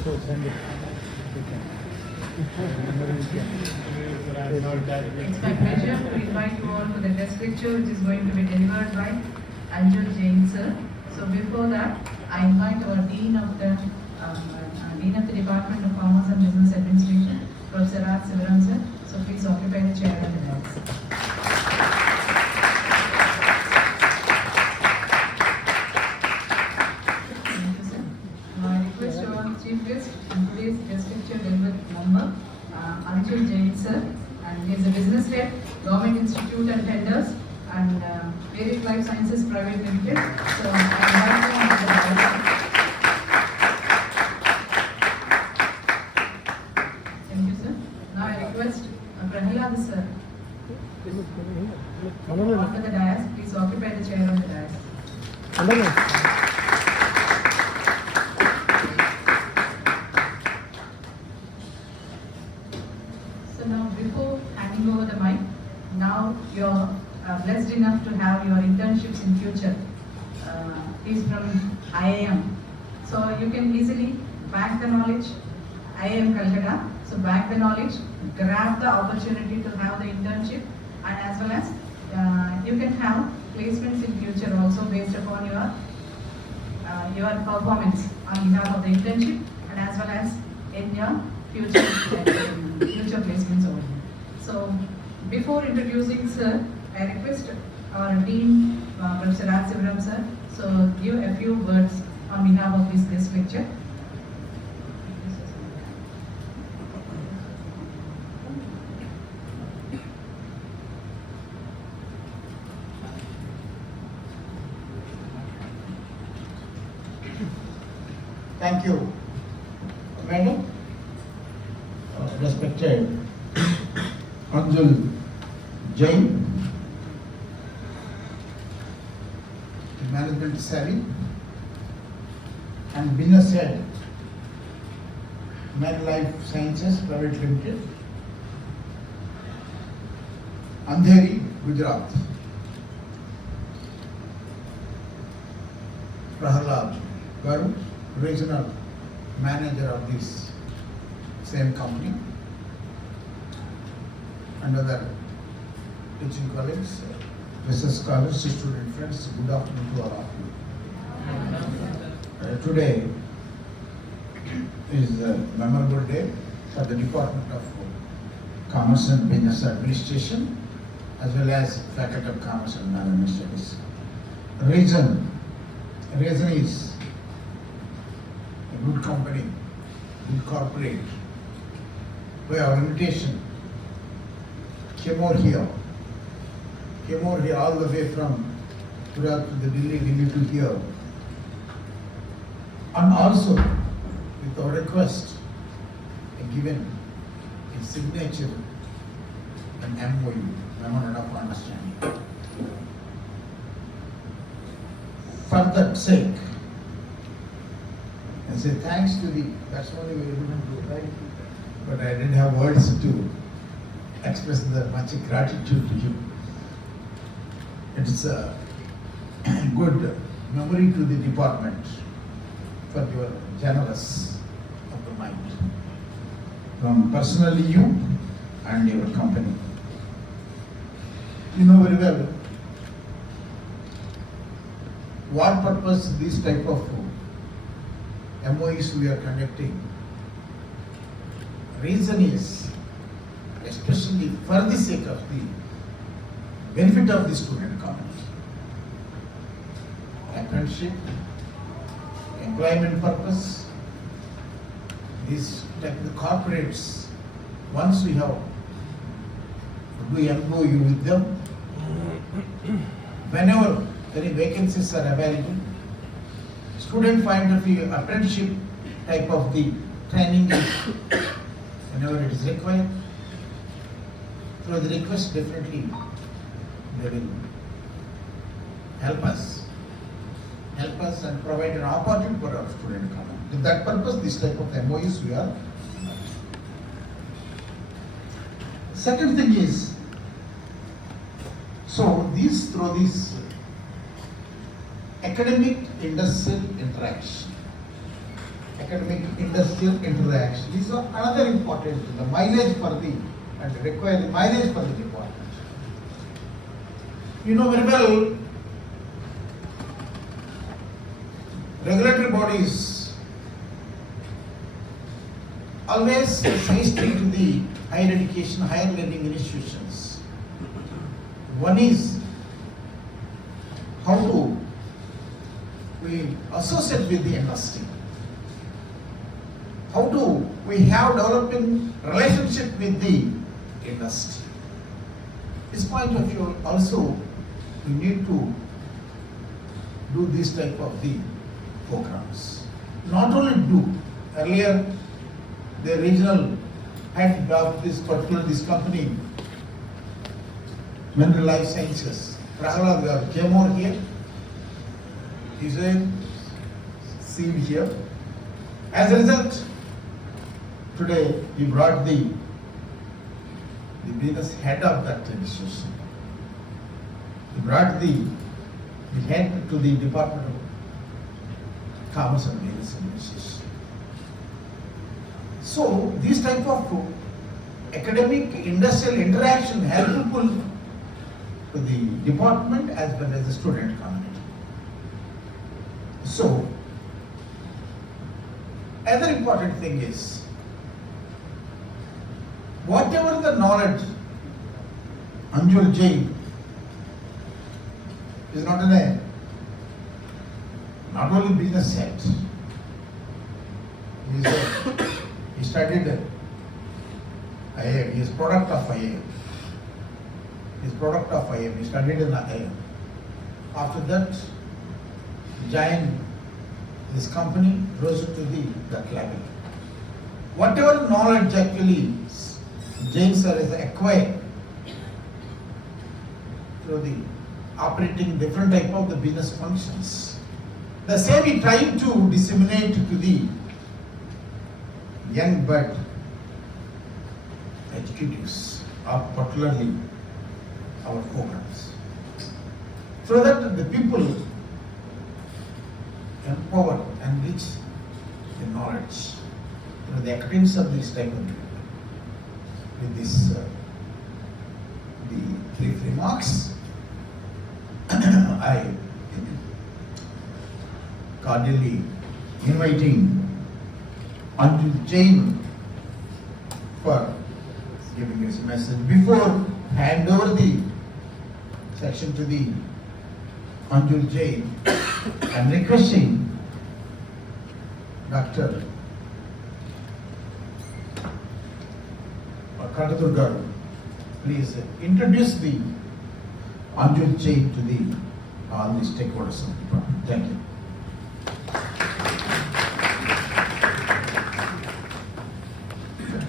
It's my pleasure to invite you all to the guest lecture which is going to be delivered by Anjul Jain sir. So before that, I invite our Dean of the Department of Commerce and Business Administration, Professor R. Sivaram sir. So please occupy the chair on the dais. Chief guest and today's guest lecture delivery member, Anjul Jain sir, and he is a business head, Government Institute and Tenders, and Meril Life Sciences Private Limited. So I invite him to the dais. Thank you, sir. Now I request Meril sir onto the dais. Please occupy the chair on the dais. Over the mic. Now you're blessed enough to have your internships in future. Is from IIM. So you can easily back the knowledge. IIM Calcutta. So back the knowledge, grab the opportunity to have the internship, and as well as you can have placements in future also based upon your performance on behalf of the internship, and as well as in your future placements over here. So, before introducing sir, I request our Dean, Professor R. Sivaram sir, so give a few words on behalf of this guest lecture. Thank you, Madam. Respected Anjul Jain, management savvy and business head, Meril Life Sciences Private Limited, Andheri, Gujarat. Prahalad Garu, regional manager of this same company, and other teaching colleagues, research scholars, student friends, good afternoon to all of you. Today is a memorable day for the Department of Commerce and Business Administration, as well as Faculty of Commerce and Management Studies. Reason is a good company, good corporate, by our invitation came over here all the way from Gujarat to the Delhi to here, and also with our request given a signature an MoU, Memorandum of Understanding. For that sake, I say thanks to that's only we wouldn't do, right? But I didn't have words to express the much gratitude to you. It's a good memory to the department for your generous of the mind. From personally you and your company. You know very well what purpose this type of MOUs we are conducting. Reason is especially for the sake of the benefit of the student community. Apprenticeship, employment purpose, these like the corporates, once we have do MOU with them, whenever any vacancies are available, student point of view, apprenticeship type of the training is whenever it is required. Through the request, definitely they will help us and provide an opportunity for our student community. With that purpose, this type of MOUs we are. Second thing is, so through this academic industrial interaction, academic industrial interaction. This is another important, the mileage for the, and require the mileage for the department. You know very well, regulatory bodies always say strict to the higher education, higher learning institutions. One is how to we associate with the industry. How do we have developing relationship with the industry? This point of view also we need to do this type of the programs. Not only do, earlier the regional head of this particular this company, Meril Life Sciences, Prahalad came over here. He's a seed here. As a result, today he brought the business head of that institution. He brought the head to the Department of Commerce and Business Administration. So this type of academic industrial interaction helpful to the department as well as the student community. So another important thing is whatever the knowledge Anjul Jain is not only business head. He studied IIM. He is product of IIM. He studied in IIM. After that, joined this company, rose to that level. Whatever knowledge actually Jain sir is acquired through the operating different type of the business functions, the same he trying to disseminate to the young but executives, or particularly our programs, so that the people empower and reach the knowledge, the academics of this type of with this the brief remarks. I cordially inviting Anjul Jain for giving his message. Before hand over the section to the Anjul Jain, I am requesting Dr. Kadadurga, please introduce the Anjul Jain to the all the stakeholders of the department. Thank you.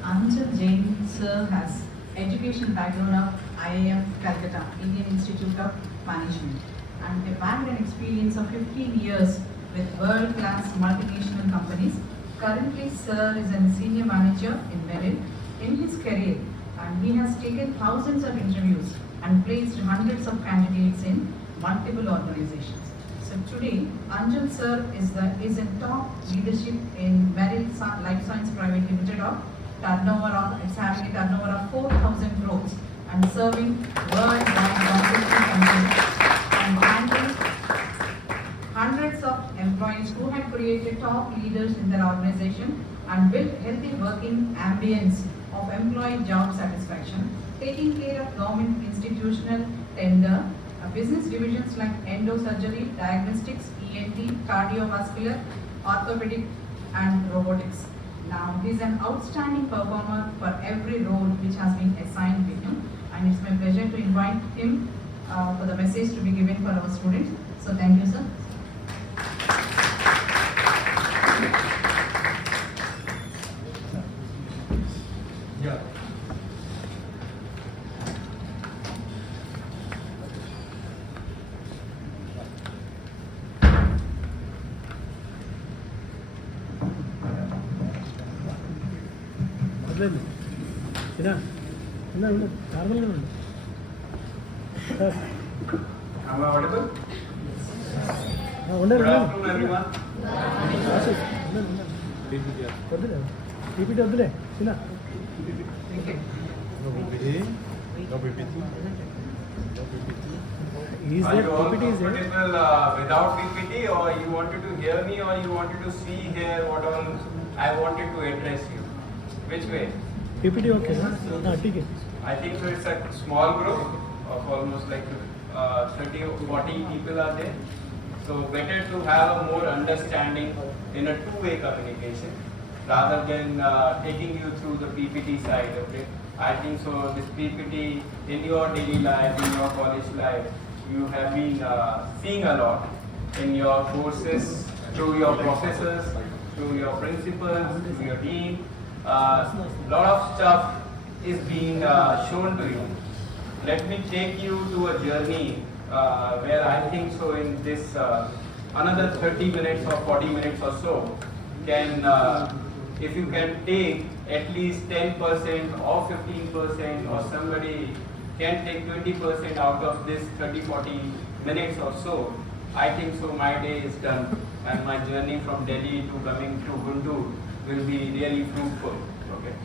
Anjul Jain sir has education background of IIM Calcutta, Indian Institute of Management, and a background experience of 15 years with world-class multinational companies. Currently, sir is a senior manager in Meril. In his career, and he has taken thousands of interviews and placed hundreds of candidates in multiple organizations. So today, Anjul sir is in top leadership in Meril Life Science Private Limited of it's having a turnover of 4,000 crores and serving worldwide 150 countries and handling hundreds of employees who had created top leaders in their organization and built healthy working ambience of employee job satisfaction, taking care of government institutional tender, business divisions like endosurgery, diagnostics, ENT, cardiovascular, orthopedic and robotics. Now he is an outstanding performer for every role which has been assigned to him, and it's my pleasure to invite him for the message to be given for our students. So thank you, sir. Yeah. Am I audible? Good afternoon, everyone. PPT వద్దులే చిన్న Is Are there you all PPT is there? comfortable without PPT, or you wanted to hear me, or you wanted to see here what all I wanted to address you? Which way? PPT okay ना? हाँ ठीक है. I think so it's a small group of almost like 30 or 40 people are there. So better to have a more understanding in a two-way communication rather than taking you through the PPT side, okay? I think so this PPT in your daily life, in your college life, you have been seeing a lot in your courses, through your professors, through your principals, through your dean. Lot of stuff is being shown to you. Let me take you to a journey where I think so in this another 30 minutes or 40 minutes or so can if you can take at least 10% or 15% or somebody can take 20% out of this 30-40 minutes or so, I think so my day is done and my journey from Delhi to coming to Guntur will be really fruitful. Okay.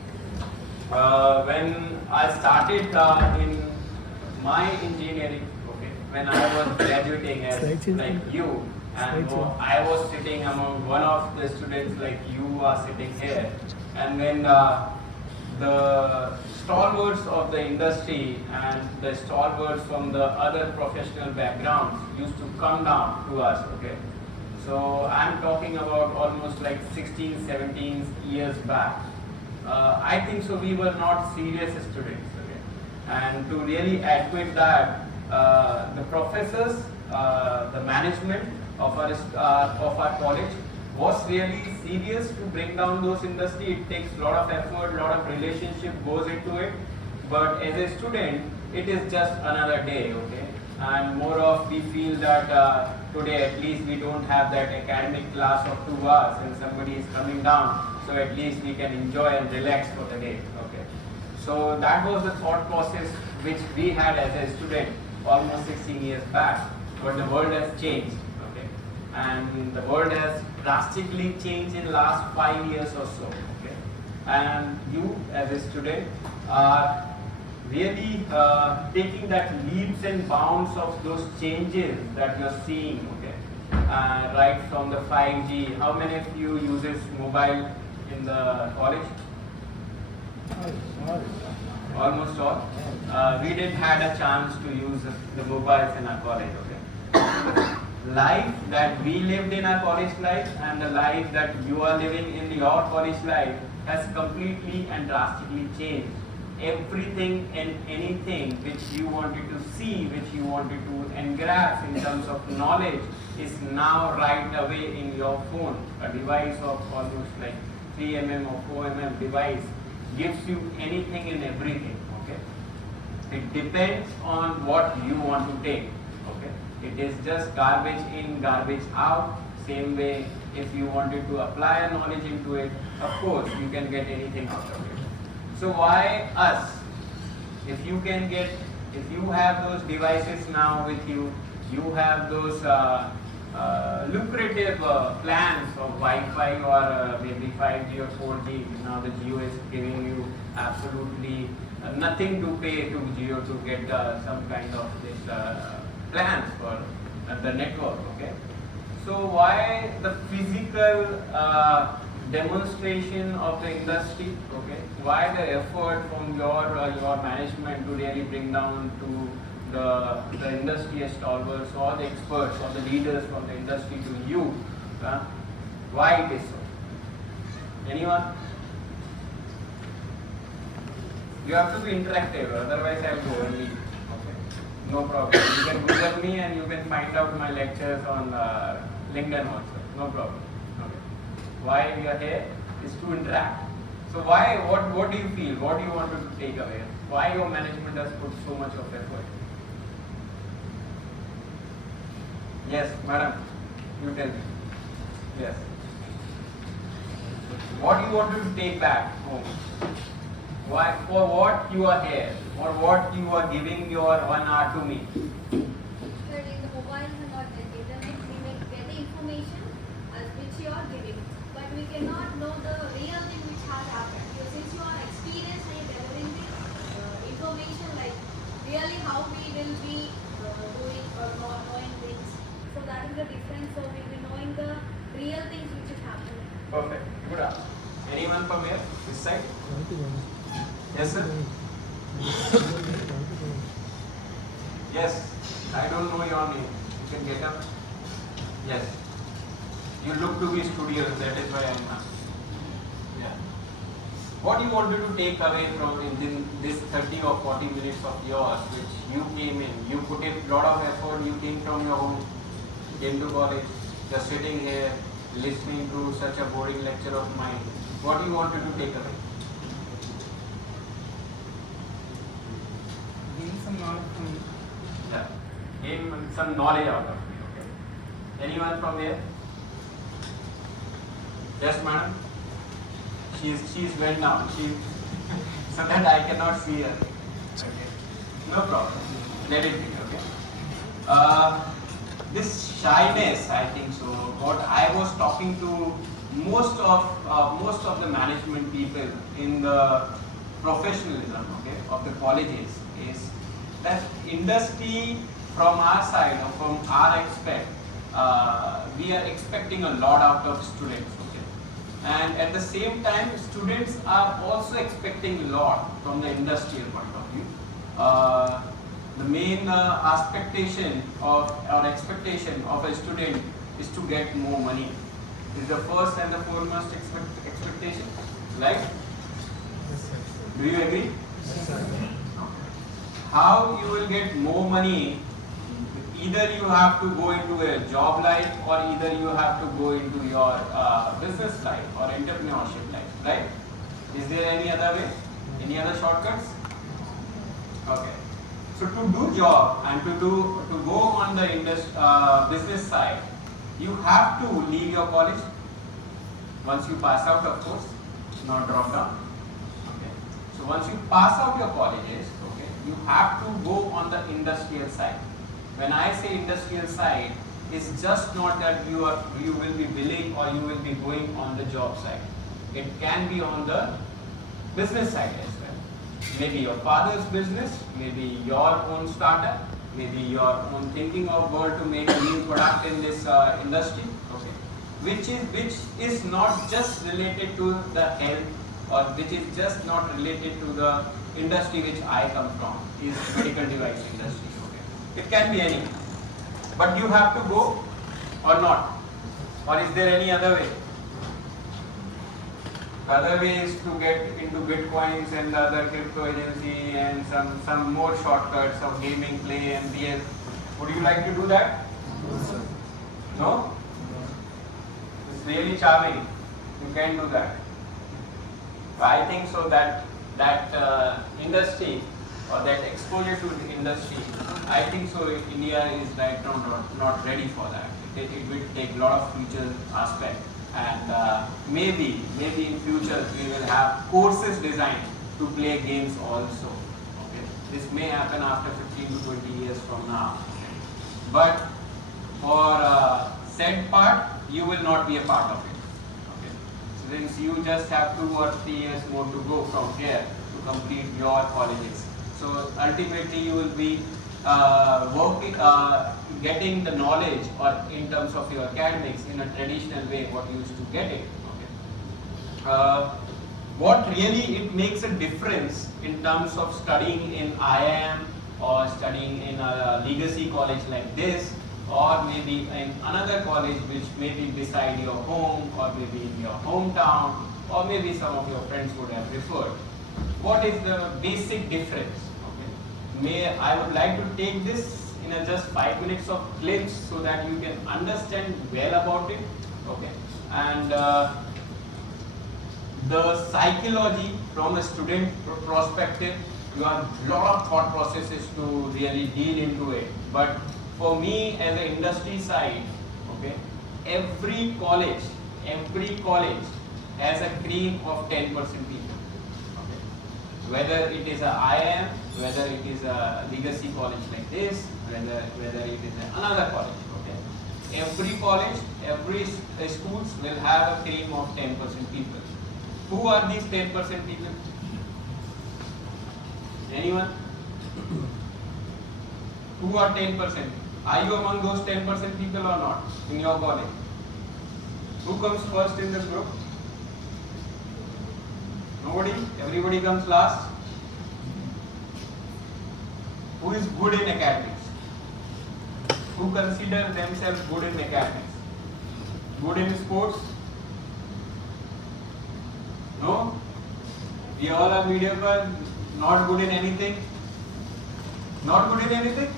When I started in my engineering, okay, when I was graduating as like you, and I was sitting among one of the students like you are sitting here, and when the stalwarts of the industry and the stalwarts from the other professional backgrounds used to come down to us, okay. So I'm talking about almost like 16, 17 years back. I think so we were not serious students, okay. And to really equate that, the professors, the management of our college was really serious to bring down those industry. It takes a lot of effort, lot of relationship goes into it. But as a student, it is just another day, okay. And more of we feel that today at least we don't have that academic class of 2 hours and somebody is coming down, so at least we can enjoy and relax for the day, okay. So that was the thought process which we had as a student almost 16 years back. But the world has changed, okay, and the world has drastically changed in last 5 years or so, okay. And you as a student are really taking that leaps and bounds of those changes that you're seeing, okay. Right from the 5G, how many of you uses mobile in the college? Almost all. We didn't had a chance to use the mobiles in our college, okay. Life that we lived in our college life and the life that you are living in your college life has completely and drastically changed. Everything and anything which you wanted to see, which you wanted to engrasp in terms of knowledge is now right away in your phone. A device of almost like 3 mm or 4 mm device gives you anything and everything, okay. It depends on what you want to take, okay. It is just garbage in, garbage out. Same way, if you wanted to apply a knowledge into it, of course you can get anything out of it. So why us? If you have those devices now with you, you have those lucrative plans of Wi-Fi or maybe 5G or 4G. Now the Jio is giving you absolutely nothing to pay to Jio to get some kind of this plans for the network, okay. So why the physical demonstration of the industry, okay. Why the effort from your management to really bring down to the industry stalwarts or the experts or the leaders from the industry to you? Why it is so? Anyone? You have to be interactive, otherwise I will go only. Okay. No problem. You can Google me and you can find out my lectures on LinkedIn also. No problem. Okay. Why we are here is to interact. So why? What do you feel? What do you want to take away? Why your management has put so much of effort? Yes, madam. You tell me. Yes. What you want to take back home? Why? For what you are here? For what you are giving your 1 hour to me? That in the mobile and not the internet, we may get the information as which you are giving, but we cannot know the real thing which has happened. Since you are experienced and delivering the information, like really how we will be doing or not knowing things. So that is the difference. So we will be knowing the real things which is happening. Perfect. Good answer. Anyone from here? This side? Yes, sir. Yes. I don't know your name. You can get up. Yes. You look to be studious. That is why I am asking. Yeah. What you wanted to take away from in this 30 or 40 minutes of yours, which you came in, you put in a lot of effort. You came from your home, came to college, just sitting here, listening to such a boring lecture of mine. What you wanted to take away? Gain some knowledge from you. Yeah. Gain some knowledge out of me. Okay. Anyone from here? Yes, madam. She's went now. So that I cannot see her. Okay. No problem. Let it be. Okay. This shyness, I think so. What I was talking to most of the management people in the professionalism, okay, of the colleges is that industry from our side or from our aspect, we are expecting a lot out of students, okay, and at the same time students are also expecting a lot from the industrial point of view. The main expectation of a student is to get more money. This is the first and the foremost expectation, right? Yes, sir. Do you agree? Yes, sir. How you will get more money? Either you have to go into a job life, or either you have to go into your business life or entrepreneurship life, right? Is there any other way? Any other shortcuts? Okay. So to do job and to go on the business side, you have to leave your college once you pass out, of course, not drop down. Okay. So once you pass out your colleges, okay, you have to go on the industrial side. When I say industrial side, it's just not that you will be billing or you will be going on the job side. It can be on the business side as well. Maybe your father's business, maybe your own startup, maybe your own thinking of going to make a new product in this industry, okay, which is not just related to the health, or which is just not related to the industry which I come from, is medical device industry, okay. It can be any, but you have to go or not, or is there any other way? The other way is to get into bitcoins and the other crypto agency and some more shortcuts of gaming, play and BS. Would you like to do that? No? It's really charming. You can do that. I think so that industry or that exposure to the industry, I think so India is right now not ready for that. It will take a lot of future aspect. And maybe in future we will have courses designed to play games also. Okay, this may happen after 15 to 20 years from now. But for said part, you will not be a part of it. Okay, so since you just have 2 or 3 years more to go from here to complete your colleges. So ultimately you will be getting the knowledge or in terms of your academics in a traditional way what you used to get it. Okay. What really it makes a difference in terms of studying in IIM or studying in a legacy college like this, or maybe in another college which may be beside your home or maybe in your hometown, or maybe some of your friends would have referred. What is the basic difference? I would like to take this in just 5 minutes of glimpse so that you can understand well about it. Okay, and the psychology from a student perspective, you have a lot of thought processes to really deal into it. But for me as an industry side, okay, every college has a cream of 10% people. Whether it is a IIM, whether it is a legacy college like this, whether it is another college, okay. every college, every schools will have a cream of 10% people. Who are these 10% people? Anyone? Who are 10%? Are you among those 10% people or not in your college? Who comes first in this group? Nobody? Everybody comes last? Who is good in academics? Who consider themselves good in academics? Good in sports? No? We all are mediocre, not good in anything? Not good in anything?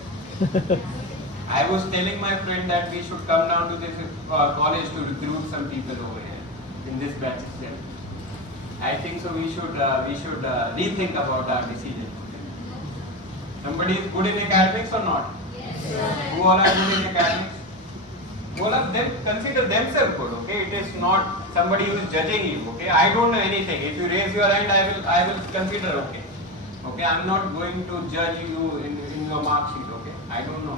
I was telling my friend that we should come down to this college to recruit some people over here in this batch itself. I think so. We should rethink about our decision. Somebody is good in academics or not? Yes. Who all are good in academics? All of them consider themselves good. Okay, it is not somebody who is judging you. Okay, I don't know anything. If you raise your hand, I will consider okay. Okay, I'm not going to judge you in your mark sheet. Okay, I don't know.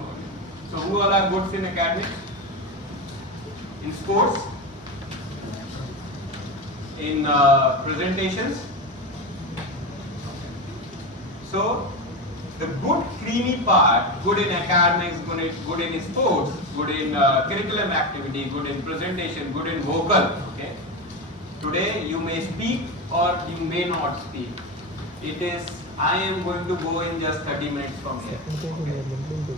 So who all are good in academics? In sports? In presentations? So the good creamy part, good in academics, good in sports, good in curriculum activity, good in presentation, good in vocal. Okay. Today you may speak or you may not speak. It is, I am going to go in just 30 minutes from here. Okay.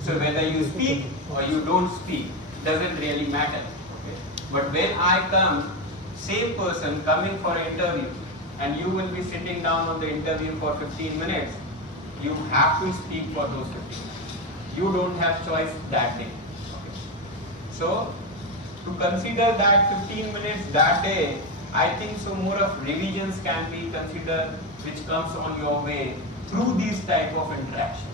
So whether you speak or you don't speak doesn't really matter. Okay. But when I come, same person coming for an interview, and you will be sitting down on the interview for 15 minutes, you have to speak for those 15 minutes. You don't have choice that day. Okay. So to consider that 15 minutes that day, I think so more of revisions can be considered which comes on your way through these type of interaction.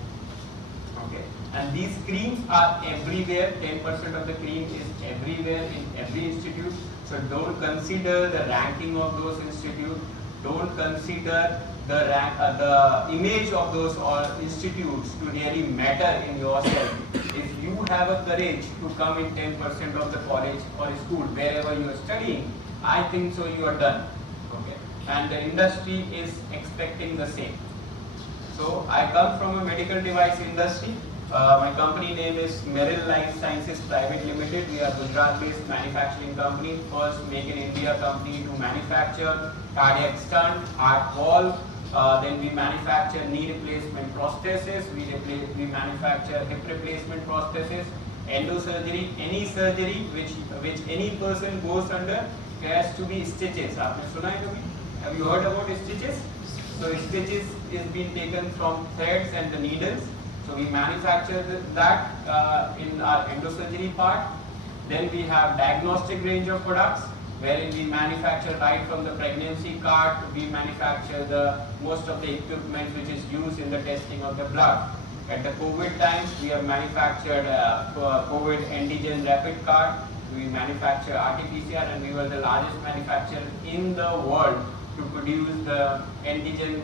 Okay. And these creams are everywhere. 10% of the cream is everywhere in every institute. So don't consider the ranking of those institutes. Don't consider the image of those institutes to really matter in yourself. If you have a courage to come in 10% of the college or school wherever you are studying, I think so you are done. Okay. And the industry is expecting the same. So I come from a medical device industry. My company name is Meril Life Sciences Private Limited. We are Gujarat-based manufacturing company, first make in India company to manufacture cardiac stent, heart valve. Then we manufacture knee replacement prosthesis. We manufacture hip replacement prosthesis, endosurgery. Any surgery which any person goes under has to be stitches. आपने सुना है कभी? Have you heard about stitches? So stitches is being taken from threads and the needles. So we manufacture that in our endosurgery part. Then we have diagnostic range of products wherein we manufacture right from the pregnancy cart. We manufacture the most of the equipment which is used in the testing of the blood. At the COVID times, we have manufactured COVID antigen rapid cart. We manufacture RT-PCR, and we were the largest manufacturer in the world to produce the antigen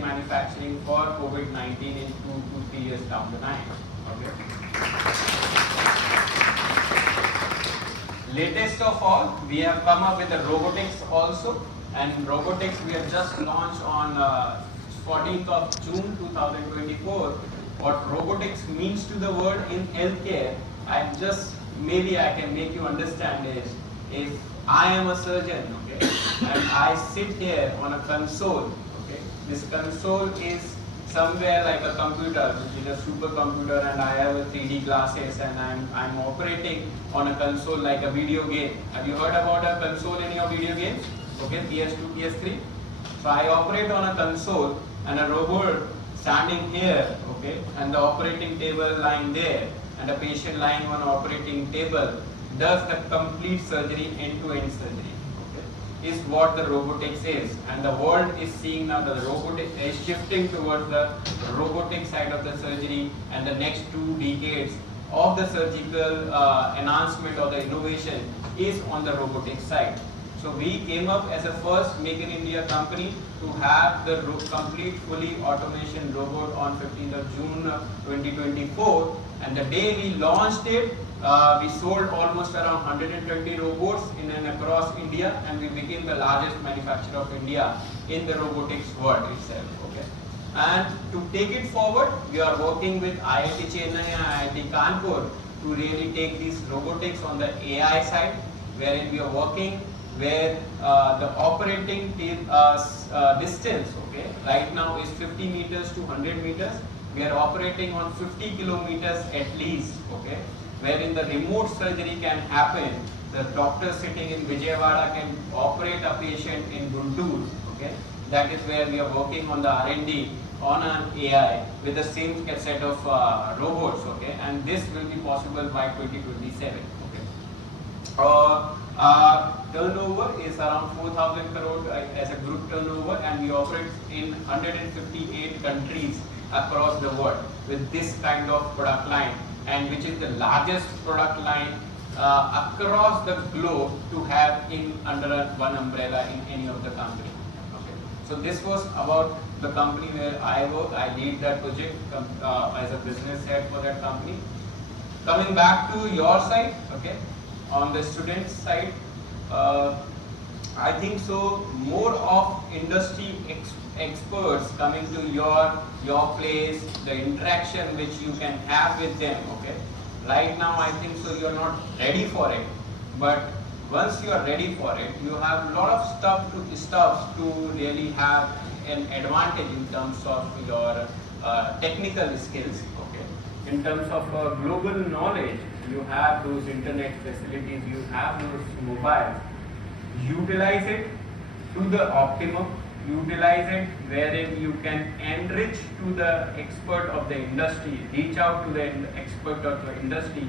manufacturing for COVID-19 in 2 to 3 years down the line. Okay. Latest of all, we have come up with the robotics also, and robotics we have just launched on 14th of June 2024. What robotics means to the world in healthcare, maybe I can make you understand is, if I am a surgeon, okay, and I sit here on a console, okay, this console is somewhere like a computer, which is a supercomputer, and I have a 3D glasses, and I'm operating on a console like a video game. Have you heard about a console in your video games? Okay, PS2, PS3. So I operate on a console and a robot standing here, okay, and the operating table lying there, and a patient lying on an operating table does the complete surgery, end-to-end surgery. Okay, is what the robotics is, and the world is seeing now the robotics is shifting towards the robotic side of the surgery, and the next 2 decades of the surgical enhancement or the innovation is on the robotic side. So we came up as a first Make in India company to have the complete fully automation robot on 15th of June 2024, and the day we launched it, We sold almost around 120 robots in and across India, and we became the largest manufacturer of India in the robotics world itself. Okay, and to take it forward, we are working with IIT Chennai and IIT Kanpur to really take these robotics on the AI side, wherein we are working where the operating distance, okay, right now is 50 meters to 100 meters. We are operating on 50 kilometers at least, okay, wherein the remote surgery can happen. The doctor sitting in Vijayawada can operate a patient in Guntur, okay. That is where we are working on the R&D on an AI with the same set of robots, okay, and this will be possible by 2027, okay. Turnover is around 4,000 crore as a group turnover, and we operate in 158 countries across the world with this kind of product line, and which is the largest product line across the globe to have in under one umbrella in any of the company. Okay. So this was about the company where I work. I lead that project as a business head for that company. Coming back to your side, okay, on the student side, I think so more of industry experts coming to your place, the interaction which you can have with them, okay. Right now I think so you're not ready for it, but once you are ready for it, you have a lot of stuff to really have an advantage in terms of your technical skills, okay. In terms of global knowledge, you have those internet facilities, you have those mobiles. Utilize it to the optimum, utilize it wherein you can enrich to the expert of the industry, reach out to the expert of the industry,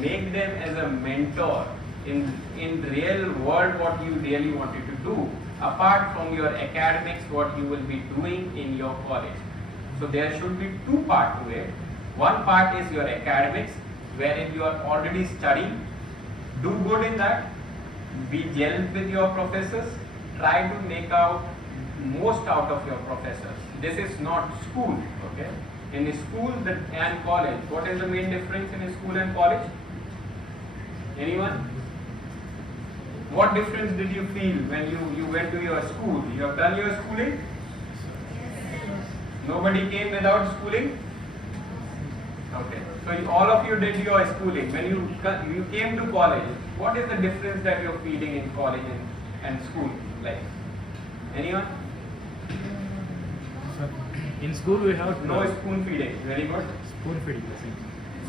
make them as a mentor in real world what you really wanted to do, apart from your academics, what you will be doing in your college. So there should be two parts to it. One part is your academics, wherein you are already studying. Do good in that. Be gel with your professors. Try to make out most out of your professors. This is not school, okay? In school and college, what is the main difference in school and college? Anyone? What difference did you feel when you went to your school? You have done your schooling? Nobody came without schooling? Okay. So all of you did your schooling. When you came to college, what is the difference that you're feeling in college and school? Like, anyone? In school we have No spoon feeding. Very good. spoon feeding.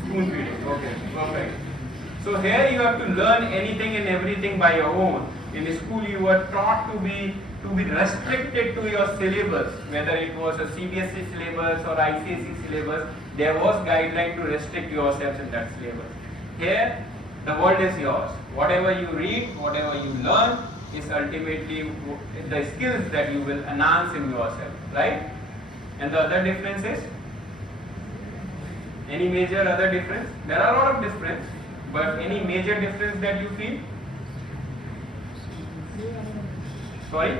Spoon feeding. Okay. Perfect. So here you have to learn anything and everything by your own. In school you were taught to be restricted to your syllabus, whether it was a CBSE syllabus or ICSE syllabus. There was guideline to restrict yourselves in that syllabus. Here, the world is yours. Whatever you read, whatever you learn, is ultimately the skills that you will enhance in yourself, right? And the other difference is? Any major other difference? There are a lot of difference, but any major difference that you feel? Sorry?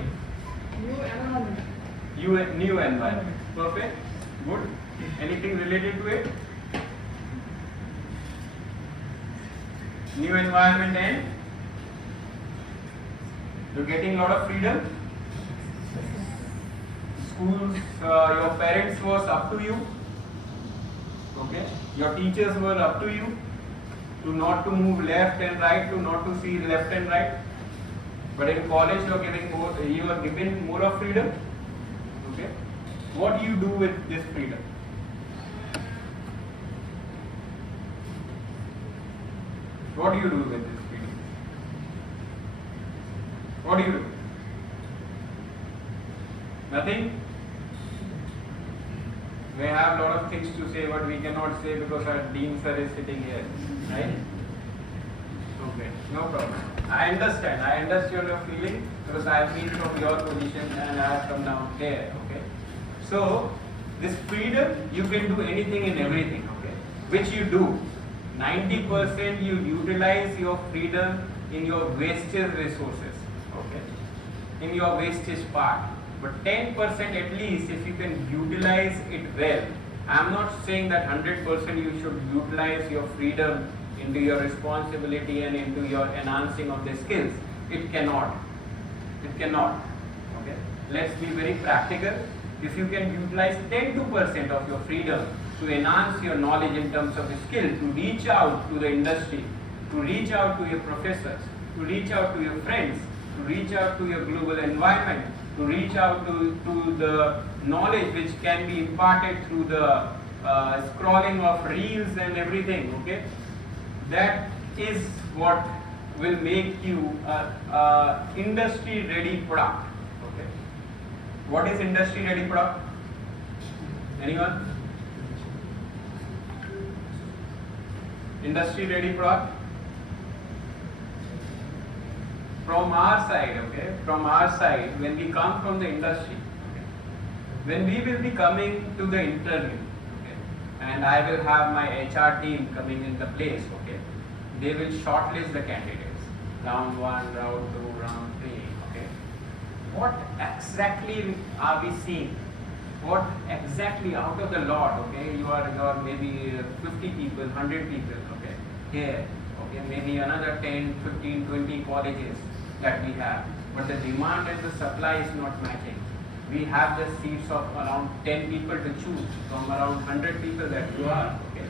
New environment. Perfect. Good. Anything related to it? New environment and you're getting a lot of freedom. Schools, your parents was up to you. Okay. Your teachers were up to you to not to move left and right, to not to see left and right. But in college you are given more of freedom. Okay. What do you do with this freedom? What do you do with this freedom? What do you do? Nothing? We have a lot of things to say, but we cannot say because our dean sir is sitting here, right? Okay, no problem. I understand your feeling because I have been from your position and I have come down here, okay? So, this freedom, you can do anything and everything, okay? Which you do. 90% you utilize your freedom in your wastage resources, okay? In your wastage part. But 10% at least, if you can utilize it well. I am not saying that 100% you should utilize your freedom into your responsibility and into your enhancing of the skills. It cannot. It cannot. Okay. Let's be very practical. If you can utilize 10% of your freedom to enhance your knowledge in terms of the skill, to reach out to the industry, to reach out to your professors, to reach out to your friends, to reach out to your global environment, to reach out to the knowledge which can be imparted through the scrolling of reels and everything, okay? That is what will make you a industry ready product, okay? What is industry ready product? Anyone? Industry ready product? From our side, okay, from our side, when we come from the industry, okay, when we will be coming to the interview, okay, and I will have my HR team coming in the place, okay, they will shortlist the candidates, round 1, round 2, round 3, okay. What exactly are we seeing? What exactly out of the lot, okay, you are maybe 50 people, 100 people, okay, here, okay, maybe another 10, 15, 20 colleges that we have, but the demand and the supply is not matching. We have the seats of around 10 people to choose from around 100 people that you are, okay.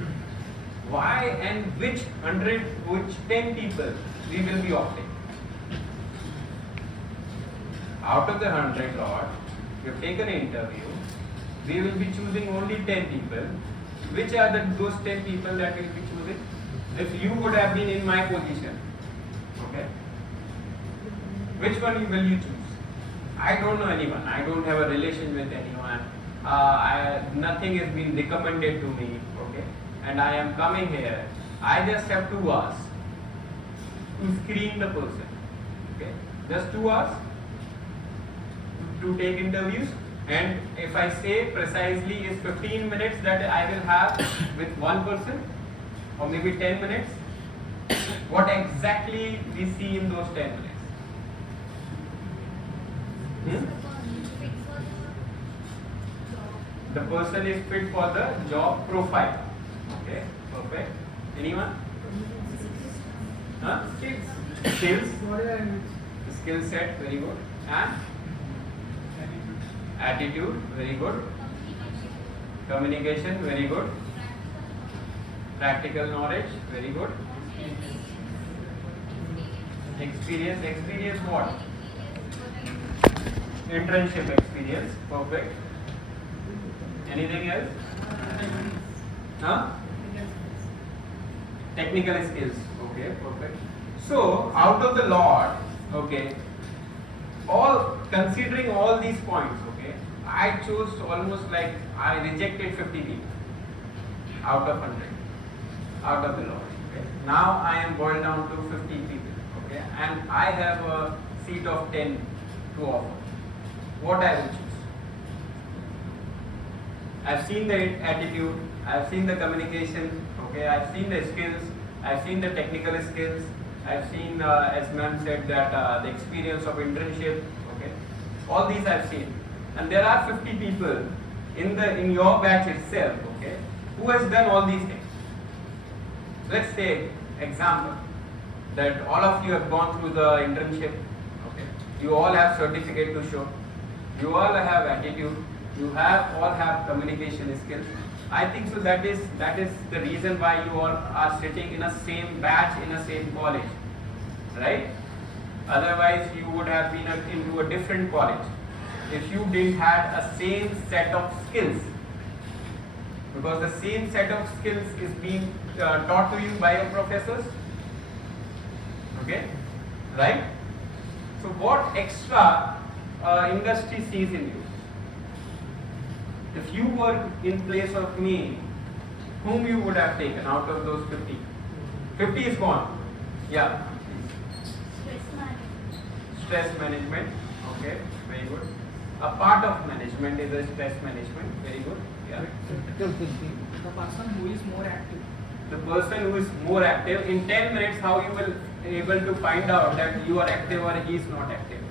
Why and which 100, which 10 people we will be opting? Out of the 100 lot, we have taken an interview, we will be choosing only 10 people. Which are those 10 people that we will be choosing? If you would have been in my position, okay, which one will you choose? I don't know anyone. I don't have a relation with anyone. Nothing has been recommended to me, okay, and I am coming here. I just have 2 hours to screen the person, okay, just 2 hours to take interviews. And if I say precisely is 15 minutes that I will have with one person, or maybe 10 minutes, what exactly we see in those 10 minutes? The person is fit for the job profile. Okay, perfect. Anyone? Huh? Skills. Skill set, very good. And attitude, very good. Communication, very good. Practical knowledge, very good. Experience what? Internship experience, perfect. Anything else? Huh? Technical skills, okay, perfect. So out of the lot, okay, all considering all these points, okay, I chose almost like I rejected 50 people out of 100, out of the lot. Okay. Now I am boiled down to 50 people, okay, and I have a seat of 10 to offer. What I will choose? I've seen the attitude, I've seen the communication, okay, I've seen the skills, I've seen the technical skills, I've seen, as ma'am said, that the experience of internship, okay, all these I've seen, and there are 50 people in your batch itself, okay, who has done all these things. Let's say example that all of you have gone through the internship, okay, you all have certificate to show, you all have attitude, you all have communication skills. I think so that is the reason why you all are sitting in a same batch in a same college, right? Otherwise you would have been into a different college if you didn't have a same set of skills, because the same set of skills is being taught to you by your professors, okay, right? So what extra industry sees in you? If you were in place of me, whom you would have taken out of those 50? 50 is gone. Yeah. Stress management. Okay, very good. A part of management is a stress management. Very good. Yeah. The person who is more active. The person who is more active. In 10 minutes, how you will able to find out that you are active or he is not active?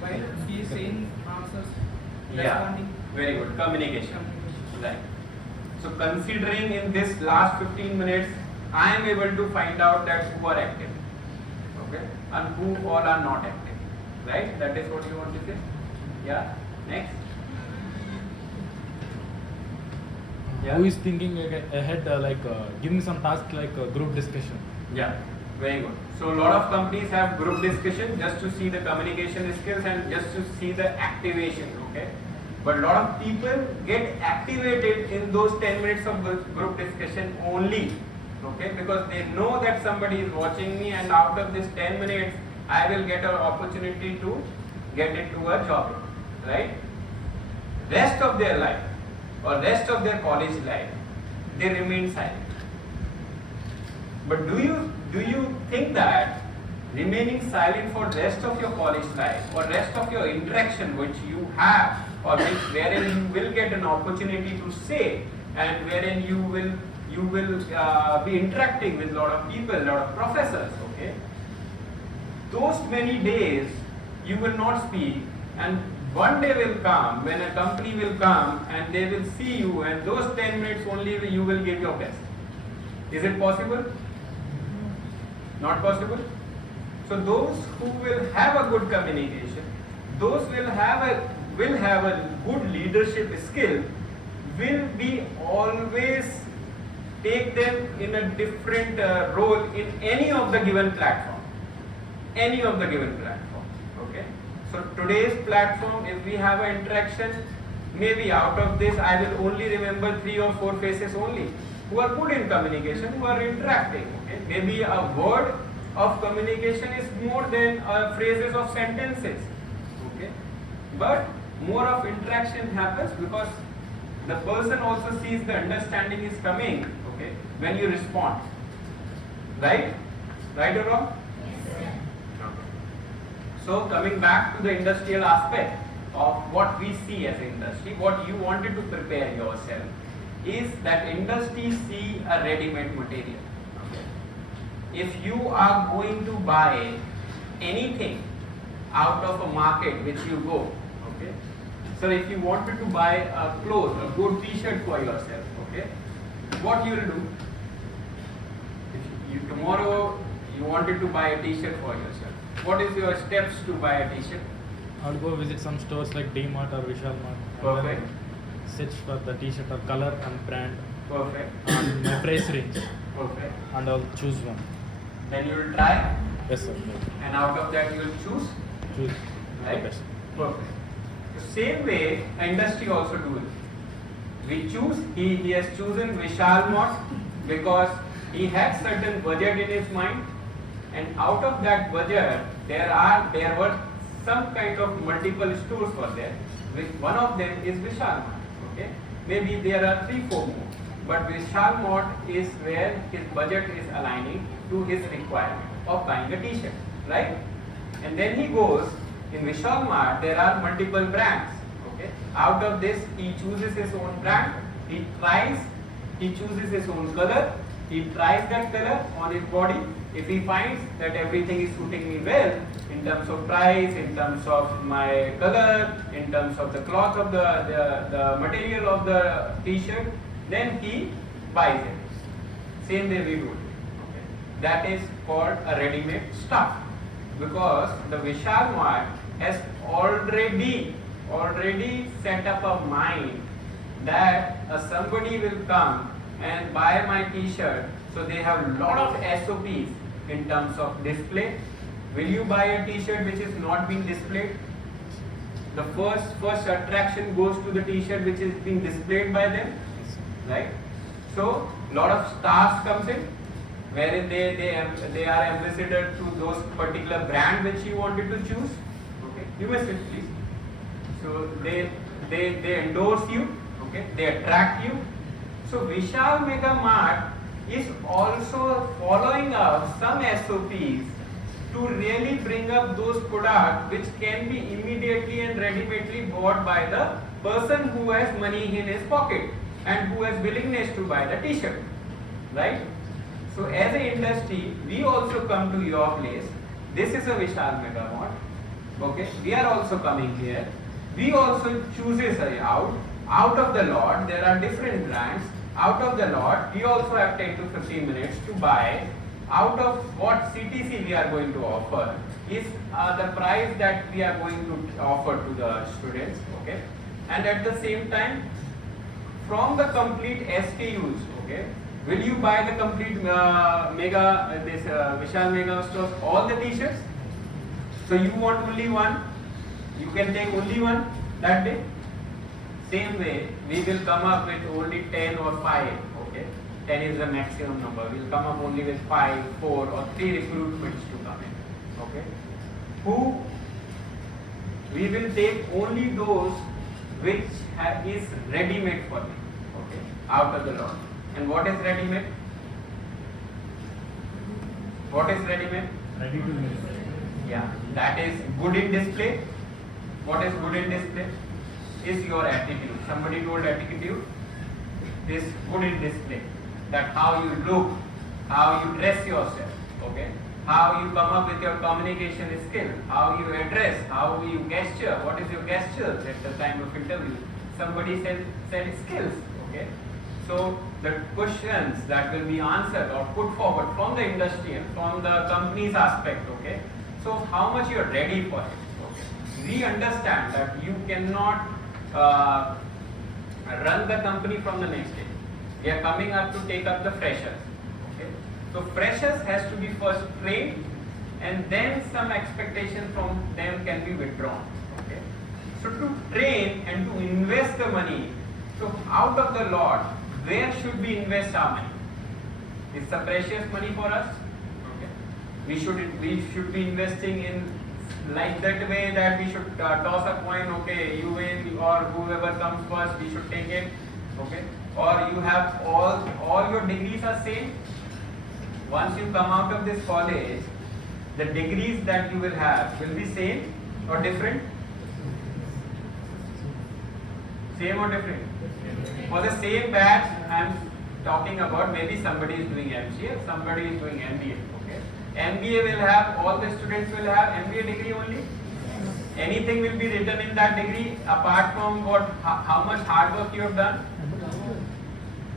While he is saying answers, Yeah. responding. Very good. Communication. Right. So considering in this last 15 minutes, I am able to find out that who are active, okay, and who all are not active, right? That is what you want to say. Yeah. Next. Yeah. Who is thinking ahead, giving some task like group discussion? Yeah, very good. So a lot of companies have group discussion just to see the communication skills and just to see the activation, okay? But a lot of people get activated in those 10 minutes of group discussion only, okay? Because they know that somebody is watching me, and out of this 10 minutes, I will get an opportunity to get into a job, right? Rest of their life or rest of their college life, they remain silent. But do you think that remaining silent for rest of your college life or rest of your interaction which you have, or wherein you will get an opportunity to say, and wherein you will be interacting with a lot of people, a lot of professors, okay? Those many days you will not speak, and one day will come when a company will come and they will see you, and those 10 minutes only you will give your best. Is it possible? Not possible? So those who will have a good communication, those will have a good leadership skill, will be always take them in a different role in any of the given platform. Any of the given platform. Okay. So today's platform, if we have an interaction, maybe out of this I will only remember 3 or 4 faces only who are good in communication, who are interacting. Okay. Maybe a word of communication is more than phrases of sentences. Okay. But more of interaction happens because the person also sees the understanding is coming, okay, when you respond. Right? Right or wrong? Yes, sir. Okay. So coming back to the industrial aspect of what we see as industry, what you wanted to prepare yourself is that industry see a ready-made material. Okay. If you are going to buy anything out of a market which you go, okay. So if you wanted to buy a clothes, a good t-shirt for yourself, okay, what you will do? If you tomorrow you wanted to buy a t-shirt for yourself, what is your steps to buy a t-shirt? I'll go visit some stores like Dept or Vishal Mart. Perfect. Search for the t-shirt or color and brand Perfect. and my price range, Perfect. and I'll choose one. Then you will try, Yes, sir. and out of that you will choose. Choose Right? the best. Perfect. The same way industry also do it. We choose, he has chosen Vishal Mart because he had certain budget in his mind, and out of that budget there were some kind of multiple stores for there. One of them is Vishal Mart. Okay? Maybe there are 3-4 more. But Vishal Mart is where his budget is aligning to his requirement of buying a t-shirt. Right? And then he goes, in Vishal Mart there are multiple brands. Okay? Out of this he chooses his own brand, he tries, he chooses his own color, he tries that color on his body. If he finds that everything is suiting me well in terms of price, in terms of my color, in terms of the cloth of the material of the t-shirt, then he buys it. Same way we do it. Okay. That is called a ready-made stuff, because the Vishal Mart has already set up a mind that somebody will come and buy my t-shirt. So they have a lot of SOPs in terms of display. Will you buy a t-shirt which is not being displayed? The first attraction goes to the t-shirt which is being displayed by them, right? So lot of stars comes in, wherein they are ambassador to those particular brand which you wanted to choose. Okay, you must it please. So they endorse you. Okay, they attract you. So Vishal Mega Mart is also following up some SOPs to really bring up those products which can be immediately and ready-madely bought by the person who has money in his pocket and who has willingness to buy the t-shirt, right? So as an industry, we also come to your place. This is a Vishal Mega Mart. Okay, we are also coming here. We also chooses out of the lot. There are different brands. out of the lot, we also have 10 to 15 minutes to buy. Out of what CTC we are going to offer is the price that we are going to offer to the students, okay? And at the same time, from the complete SKUs, okay, will you buy the complete Vishal Mega stores, all the t-shirts? So you want only one, you can take only one that day. Same way, we will come up with only 10 or 5, okay? 10 is the maximum number. We will come up only with 5, 4 or 3 recruitments to come in, okay? Who we will take only those which is ready-made for me, okay, out of the lot. And what is ready-made? What is ready-made? Ready to use. Yeah, that is good in display. What is good in display? Is your attitude. Somebody told attitude is good in display. That how you look, how you dress yourself, okay? How you come up with your communication skill, how you address, how you gesture, what is your gesture at the time of interview. Somebody said skills, okay? So the questions that will be answered or put forward from the industry and from the company's aspect, okay? So how much you are ready for it, okay? We understand that you cannot run the company from the next day. We are coming up to take up the freshers, okay? So freshers has to be first trained and then some expectation from them can be withdrawn, okay? So to train and to invest the money, so out of the lot, where should we invest our money? It's a precious money for us, okay? We should be investing in like that way that we should toss a coin, okay, you win or whoever comes first, we should take it, okay? Or you have all your degrees are same. Once you come out of this college, the degrees that you will have will be same or different? Same or different? For the same batch, I am talking about maybe somebody is doing MCA, somebody is doing MBA, okay? MBA will have, all the students will have MBA degree only. Anything will be written in that degree apart from what, how much hard work you have done,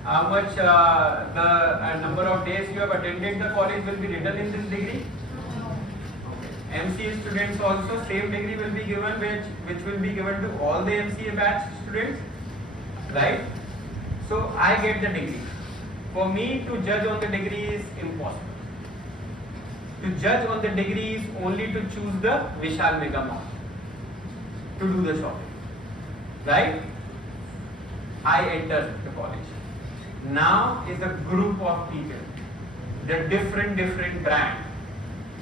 how much the number of days you have attended the college will be written in this degree. MCA students also same degree will be given, which will be given to all the MCA batch students, right? So I get the degree. For me to judge on the degree is impossible. To judge on the degree is only to choose the Vishal Mega Mall to do the shopping, right? I entered the college. Now is a group of people, the different brand.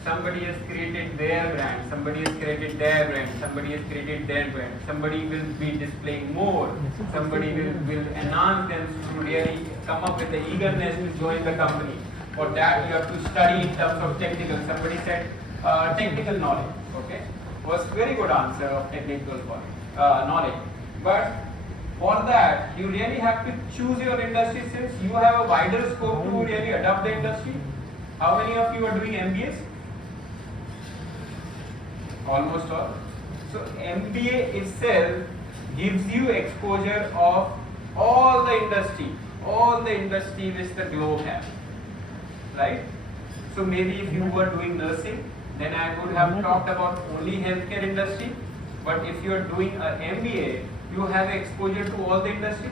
Somebody has created their brand, somebody has created their brand, somebody has created their brand, somebody will be displaying more, somebody will enhance them to really come up with the eagerness to join the company. For that you have to study in terms of technical. Somebody said technical knowledge, okay? Was very good answer of technical knowledge. But for that, you really have to choose your industry since you have a wider scope to really adopt the industry. How many of you are doing MBAs? Almost all. So MBA itself gives you exposure of all the industry which the globe has, right? So maybe if you were doing nursing, then I would have talked about only healthcare industry. But if you are doing an MBA, you have exposure to all the industry.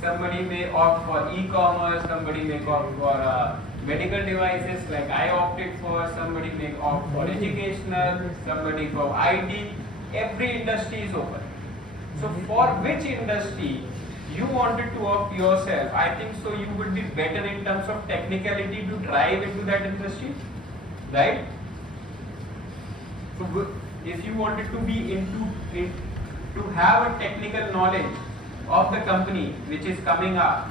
Somebody may opt for e-commerce, somebody may opt for medical devices like I opted for, somebody may opt for educational, somebody for IT. Every industry is open. So for which industry you wanted to opt yourself, I think so you would be better in terms of technicality to drive into that industry, right? So if you wanted to be to have a technical knowledge of the company which is coming up,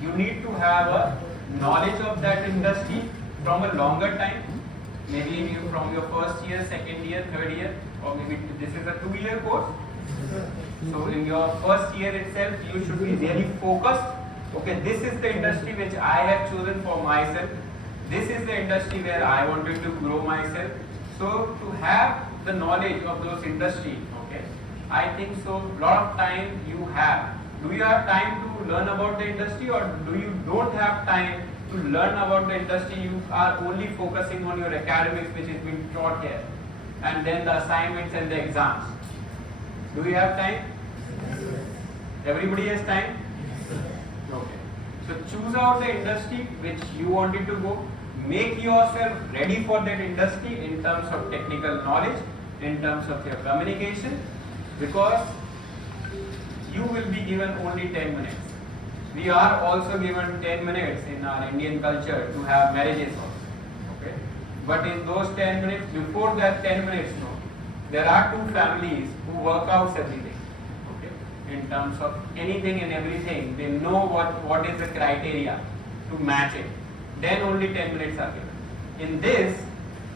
you need to have a knowledge of that industry from a longer time, maybe from your first year, second year, third year, or maybe this is a 2-year course. So in your first year itself, you should be really focused. Okay, this is the industry which I have chosen for myself. This is the industry where I wanted to grow myself. So to have the knowledge of those industries, okay, I think so lot of time you have Do you have time to learn about the industry, or do you don't have time to learn about the industry? You are only focusing on your academics, which is being taught here, and then the assignments and the exams. Do you have time? Everybody has time? Okay. So choose out the industry which you wanted to go. Make yourself ready for that industry in terms of technical knowledge, in terms of your communication, because you will be given only 10 minutes. We are also given 10 minutes in our Indian culture to have marriages also. Okay? But in those 10 minutes, before that 10 minutes, no, there are two families who work out everything. Okay? In terms of anything and everything, they know what is the criteria to match it. Then only 10 minutes are given. In this,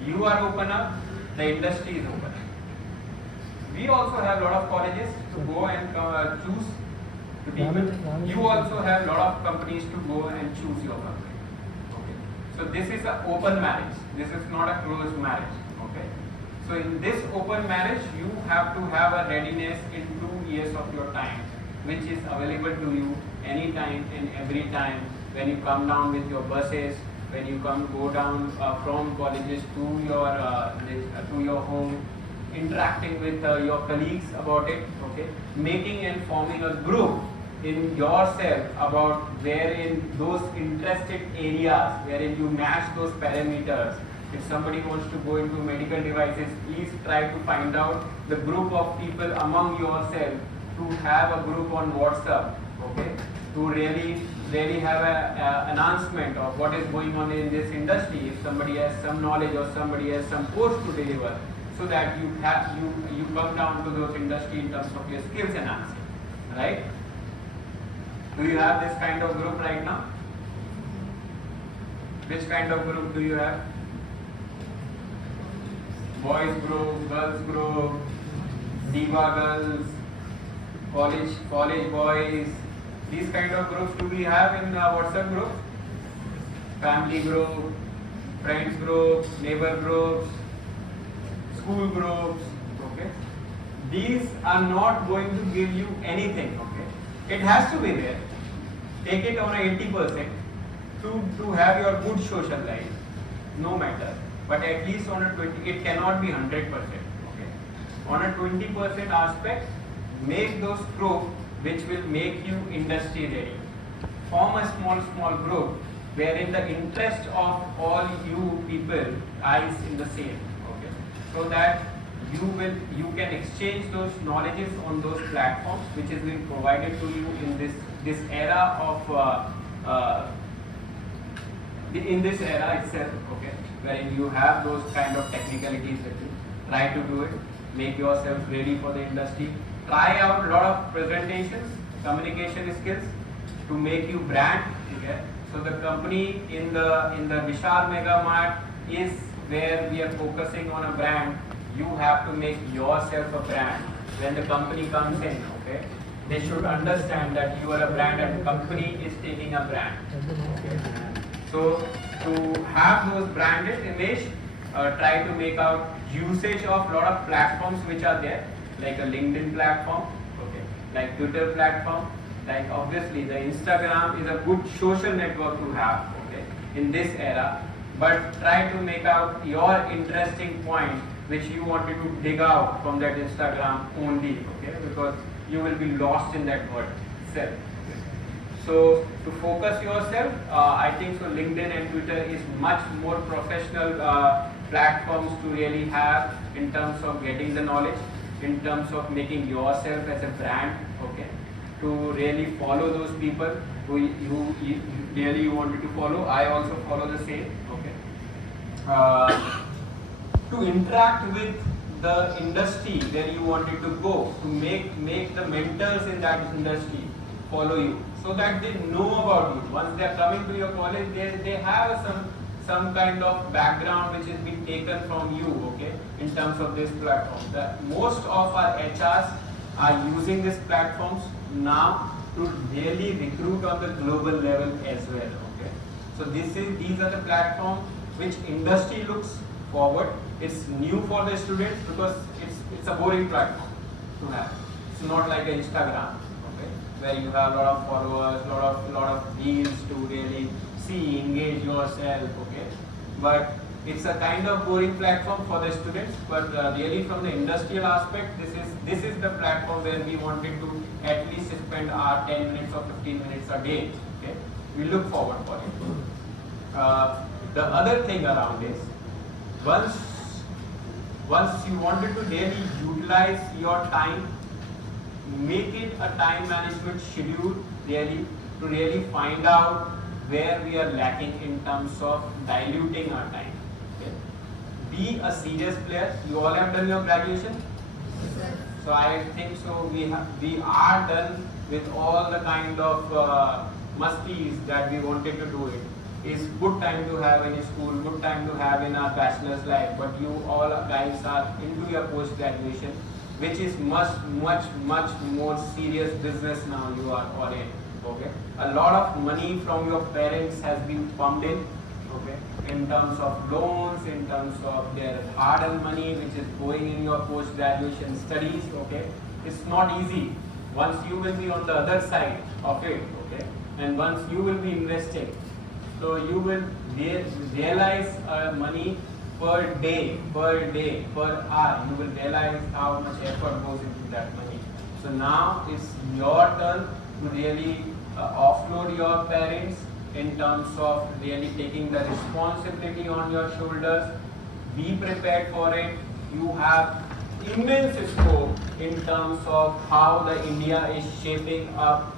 you are open up, the industry is open. We also have a lot of colleges to go and choose the people. You also have a lot of companies to go and choose your company. Okay. So this is an open marriage. This is not a closed marriage. Okay. So in this open marriage, you have to have a readiness in 2 years of your time, which is available to you anytime and every time when you come down with your buses, when you go down from colleges to your home, interacting with your colleagues about it, okay, making and forming a group in yourself about wherein those interested areas, wherein you match those parameters. If somebody wants to go into medical devices, please try to find out the group of people among yourself, to have a group on WhatsApp, okay, to really have an announcement of what is going on in this industry. If somebody has some knowledge or somebody has some post to deliver, so that you come down to those industry in terms of your skills enhancing, right? Do you have this kind of group right now? Which kind of group do you have? Boys group, girls group, diva girls, college boys. These kind of groups do we have in WhatsApp groups? Family group, friends groups, neighbor groups, school groups, okay? These are not going to give you anything, okay? It has to be there. Take it on a 80% to have your good social life, no matter. But at least on a 20, it cannot be 100%, okay? On a 20% aspect, make those groups which will make you industry ready. Form a small group wherein the interest of all you people lies in the same, okay? So that you can exchange those knowledges on those platforms which is being provided to you in this era of in this era itself, okay, wherein you have those kind of technicalities with you. Try to do it. Make yourself ready for the industry. Try out a lot of presentations, communication skills to make you brand. Okay? So the company in the Vishal Mega Mart is where we are focusing on a brand. You have to make yourself a brand. When the company comes in, okay, they should understand that you are a brand and the company is taking a brand. Okay? So to have those branded image, try to make out usage of a lot of platforms which are there, like a LinkedIn platform, okay, like Twitter platform, like obviously the Instagram is a good social network to have, okay, in this era. But try to make out your interesting points which you wanted to dig out from that Instagram only, okay, because you will be lost in that world itself. So to focus yourself, I think so LinkedIn and Twitter is much more professional platforms to really have in terms of getting the knowledge, in terms of making yourself as a brand, okay, to really follow those people who you really wanted to follow. I also follow the same, okay. To interact with the industry where you wanted to go, to make the mentors in that industry follow you, so that they know about you. Once they are coming to your college, they have some kind of background which is being taken from you, okay, in terms of this platform. Most of our HRs are using these platforms now to really recruit on the global level as well, okay. So these are the platforms which industry looks forward. It's new for the students because it's a boring platform to have. It's not like an Instagram, okay. where you have a lot of followers, lot of reels to really see, engage yourself, okay. But it's a kind of boring platform for the students, but really from the industrial aspect, this is the platform where we wanted to at least spend our 10 minutes or 15 minutes a day. Okay, we look forward for it. The other thing around is once you wanted to really utilize your time, make it a time management schedule really to really find out where we are lacking in terms of diluting our time. Okay. Be a serious player. You all have done your graduation? Yes. So I think so we are done with all the kind of musties that we wanted to do it. It's good time to have in school, good time to have in our bachelor's life, but you all guys are into your post-graduation, which is much more serious business now you are all in. Okay, a lot of money from your parents has been pumped in, okay, in terms of loans, in terms of their hard-earned money which is going in your post-graduation studies. Okay, it's not easy. Once you will be on the other side of it, okay, and once you will be investing, so you will realize money per day, per hour. You will realize how much effort goes into that money. So now it's your turn to really offload your parents in terms of really taking the responsibility on your shoulders. Be prepared for it. You have immense scope in terms of how the India is shaping up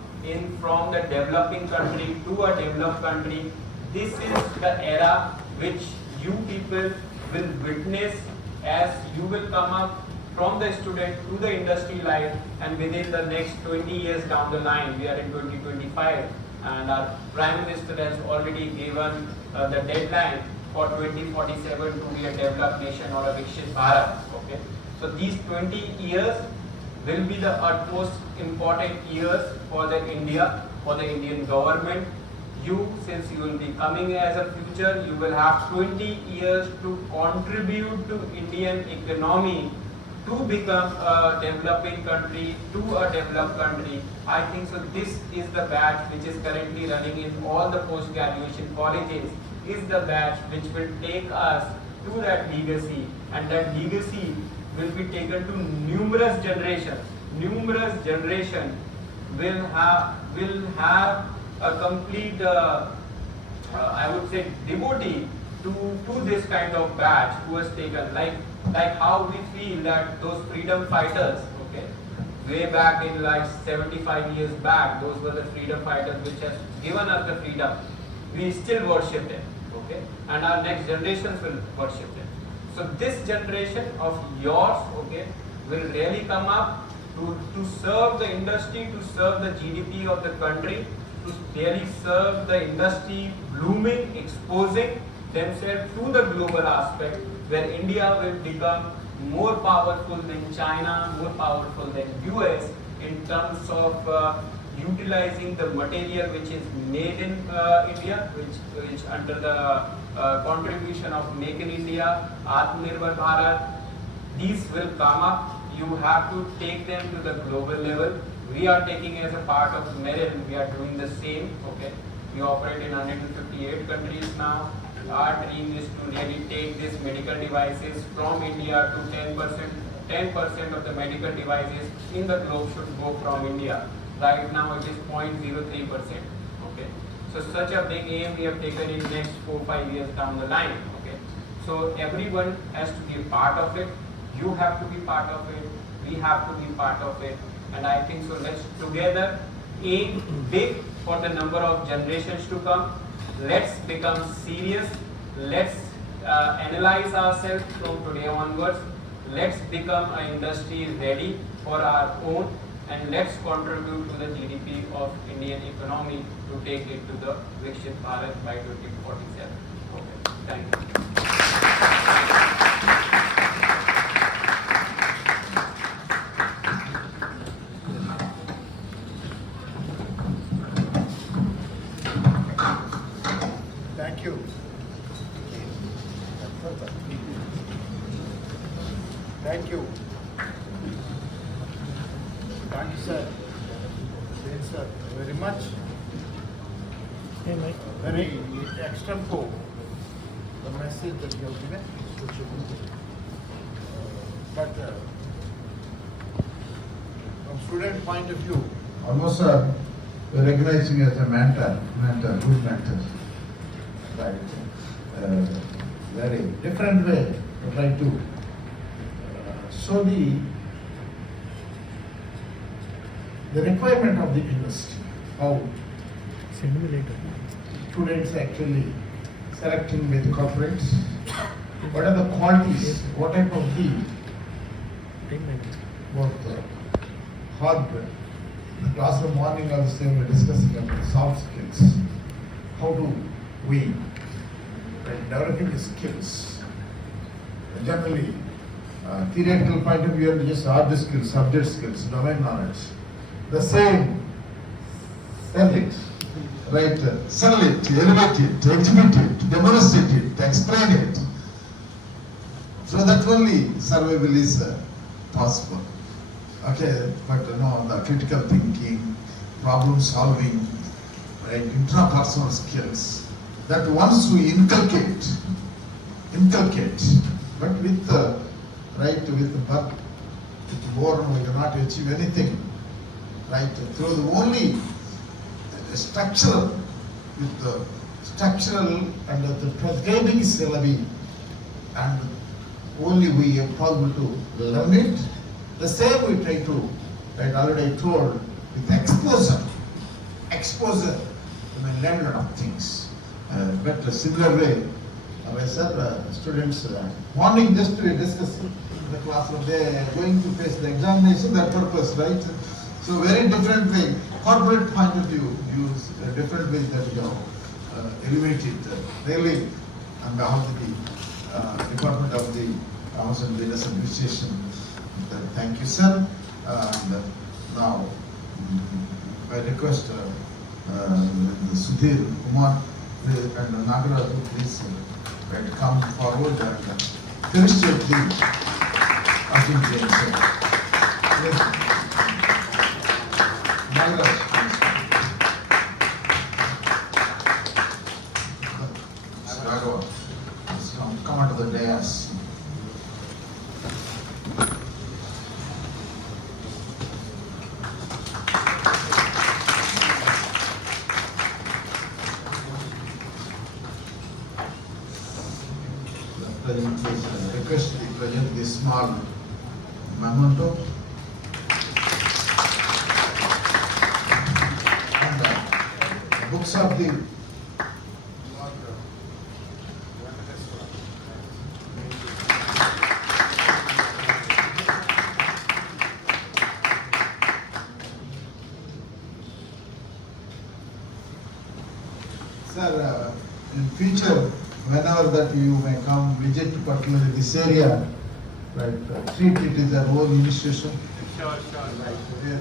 from the developing country to a developed country. This is the era which you people will witness as you will come up from the student to the industry life, and within the next 20 years down the line, we are in 2025, and our Prime Minister has already given the deadline for 2047 to be a developed nation or a Vikshit Bharat. Okay, so these 20 years will be the utmost important years for the India, for the Indian government. Since you will be coming as a future, you will have 20 years to contribute to Indian economy to become a developing country, to a developed country. I think so this is the batch which is currently running in all the post-graduation colleges, is the batch which will take us to that legacy, and that legacy will be taken to numerous generations. Numerous generation will have a complete, I would say, devotee to this kind of batch who has taken, like how we feel that those freedom fighters, okay, way back in like 75 years back, those were the freedom fighters which has given us the freedom. We still worship them, okay, and our next generations will worship them. So this generation of yours, okay, will really come up to serve the industry, to serve the GDP of the country, to really serve the industry blooming, exposing themselves to the global aspect, where India will become more powerful than China, more powerful than US in terms of utilizing the material which is made in India, which under the contribution of Make in India, Atmanirbhar Bharat, these will come up. You have to take them to the global level. We are taking as a part of Meril, we are doing the same. Okay, we operate in 158 countries now. Our dream is to really take these medical devices from India to 10%. 10% of the medical devices in the globe should go from India. Right now it is 0.03%. Okay, so such a big aim we have taken in next 4-5 years down the line. Okay, so everyone has to be a part of it. You have to be part of it. We have to be part of it. And I think so let's together aim big for the number of generations to come. Let's become serious. Let's analyze ourselves from today onwards. Let's become an industry ready for our own, and let's contribute to the GDP of Indian economy to take it to the Vikshit Bharat by 2047. Okay, thank you. Thank you. Thank you. Thank you, sir. Thanks, sir, very much. Very extempo the message that you have given. But from student point of view, almost we're recognizing as a mentor, good mentor. Right. Very different way to try to show the requirement of the industry. How students actually selecting with corporates. What are the qualities? What type of the both hard the classroom morning also we were discussing about soft skills. How do we developing the skills? Generally, theoretical point of view, and just hard skills, subject skills, domain knowledge. The same, sell it, right? Sell it, elevate it, exhibit it, demonstrate it, explain it. So that only survival is possible. Okay, but the critical thinking, problem solving, right, intrapersonal skills, that once we inculcate, but with with birth, with born, we cannot achieve anything, right? Through the only structural, with the structural and the prescribing syllabi, and only we are possible to learn it. The same we try to, right, already told, with exposure to learn a lot of things. But a similar way, I said, students morning just to discuss in the classroom, they are going to face the examination, that purpose, right? So very different way, corporate point of view, use a different way that you elevate it. Really, on behalf of the Department of the Commerce and Business Administration, thank you, sir. And now, I request Sudhir Kumar and Nagaraj, please come forward and felicitate the Arjun Jain, sir. Yes. Nagaraj, please. Raghav, please come onto the dais. Request to present this small memento. And books of the Sir, in future, whenever that you may come visit particularly this area, right, treat it as a whole institution. Sure. Right, where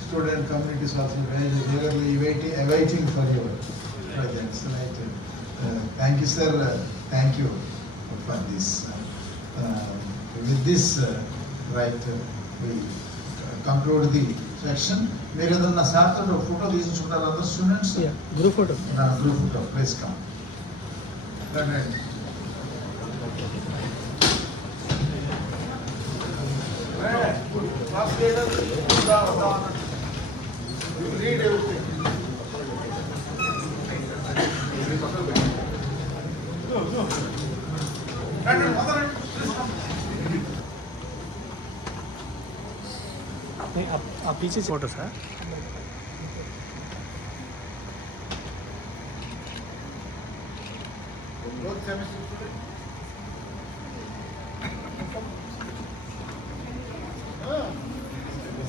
student communities also very eagerly awaiting for your presence. Right. Thank you, sir. Thank you for this. With this, right, we conclude the section. Mere danna sartha photo తీసుకుంటారు other students. Yeah, group photo. Group photo. Please come. Right. Class leader, you read everything. No. नहीं आप पीछे photo sir Both chemistry students.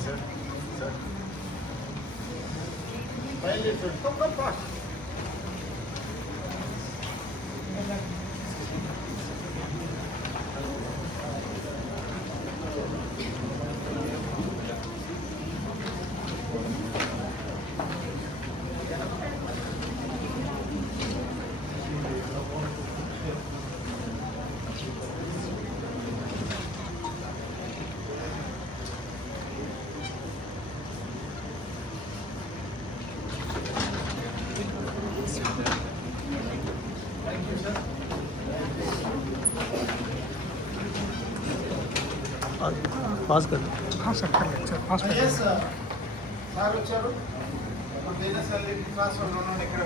Sir. Finally, sir. Come fast. पास कर Yes, sir వచ్చారు. Business transfer loan ఎక్కడ